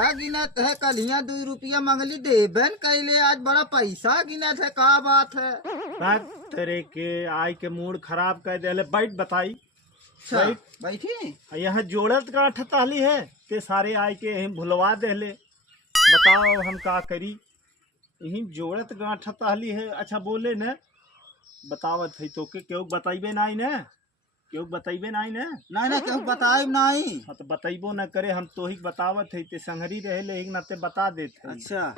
पैसा गिनत है, कल यहाँ 2 रुपया मंगली देबन कैले, आज बड़ा पैसा गिनत है, का बात है? तेरे के आय के मूड खराब कर दे। बैठ बताई। अच्छा, बैठ। बैठी। यहाँ जोड़त का ठताली है ते सारे आय के यहीं भुलवा देले। बताओ हम का करी? यहीं जोड़त गांठ ठताली है। अच्छा बोले न, बतावत है तो के क्यों बताइबे नहीं न? क्यों बताइबे नहीं न? नहीं क्यों बताए नहीं। हाँ तो बताइबो न करे, हम तो ही बतावत है ते संगरी रहे ले न ते बता देते। अच्छा,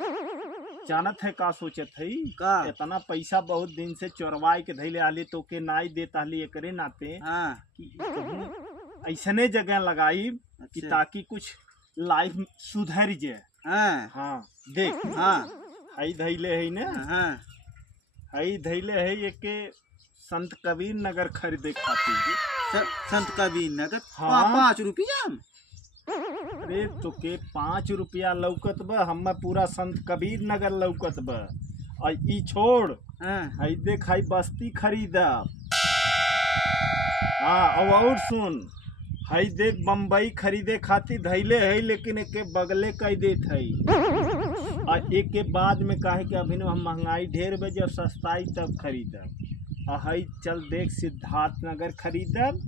जानत है का सोचत है? का? इतना पैसा बहुत दिन से चोरवाए के धैले आले तो के नाई देता हली एकरे नाते हाँ, कि कहूं ऐसने जगह लगाई कि अच्छा। ताकि कुछ लाइफ सुधर जाए। हाँ, हाँ देख, हाँ, हई धैले है न, हाँ, हई धैले है एक के संत कबीर नगर खरीदे खातिर। संत कबीर नगर। हाँ। 5 रुपया। अरे तो के 5 रुपया लौकत बा, हम पूरा संत कबीर नगर लौकत बा। और ई छोड़, हाँ, हई देख हई बस्ती खरीदा। हाँ और सुन, हई देख बम्बई खरीदे खातिर धैले है, लेकिन एक के बगले कह देत है। और एक के बाद में काहे कि अभी हम महंगाई ढेर बे, जब सस्ताई तब खरीदब। और हई चल देख सिद्धार्थ नगर खरीदब,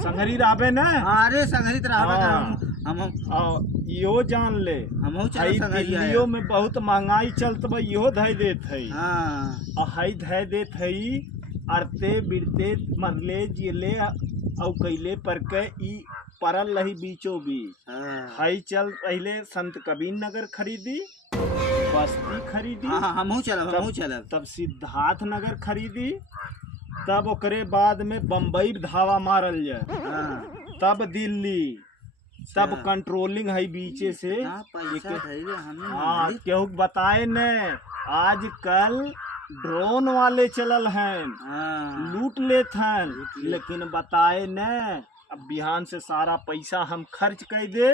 संगरी राबे न। अरे संगरित रहा। हाँ। हम और यो जान ले, हई दिल्लियों में बहुत महंगाई चलत बा, इहो धै देत है। हाँ, और हई धै देत है अरते बिरते मरले जिले और कैले पर के ई परल रही बीचों बीच। हाँ, हई चल पहले संत कबीर नगर खरीदी, बस्ती खरीदी, हाँ, हमहू चलब। तब सिद्धार्थ नगर खरीदी, तब ओकरे बाद में बम्बई धावा मारल जाए, हाँ, तब दिल्ली, तब कंट्रोलिंग है बीचे से। हाँ क्यों बताए न, आजकल ड्रोन वाले चलल हैं, लूट लेत हैं। लेकिन बताए न, अब बिहान से सारा पैसा हम खर्च कर दे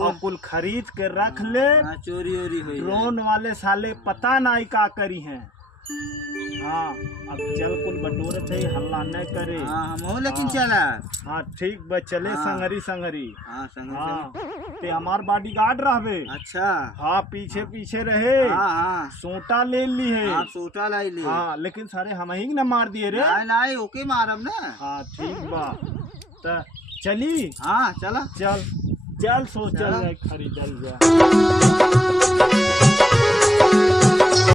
और कुल खरीद के रख ले। चोरी ओरी हुई, ड्रोन वाले साले पता नहीं का करी हैं। हाँ अब चल कुल बटोरत है, हल्ला न करे। हम लेकिन चला। हाँ ठीक बा, चले संगरी। हाँ, हाँ ते हमार बॉडी गार्ड रहबे। अच्छा। हाँ पीछे पीछे रहे। हाँ, सोटा ले ली है। हाँ, सोटा लाई ली। हाँ लेकिन सारे हम ही न मार दिए रे। नहीं ओके मारब ना। हाँ ठीक बा, त चली। हाँ चला। चल सो चल खरीदल जा।